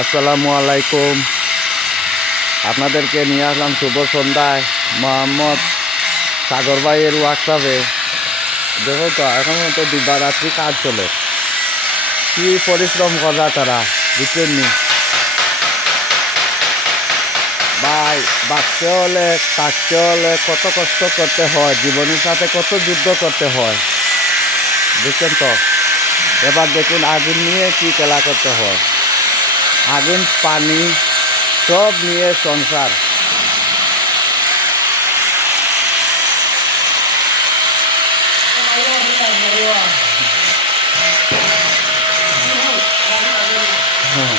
আসসালামু আলাইকুম। আপনাদেরকে নিয়ে আসলাম শুভ সন্ধ্যায় মোহাম্মদ সাগর ভাইয়ের ওয়ার্কশপে। দেখো তো এখন তো দিবারাত্রি কাজ চলে, কি পরিশ্রম করা তারা, বুঝছেন নি ভাই? বাঁচতে হলে থাকতে হলে কত কষ্ট করতে হয়, জীবনের সাথে কত যুদ্ধ করতে হয়, বুঝছেন তো? এবার দেখুন আগুন নিয়ে কি খেলা করতে হয়, আগুন পানি সব নিয়ে সংসার। হ্যাঁ,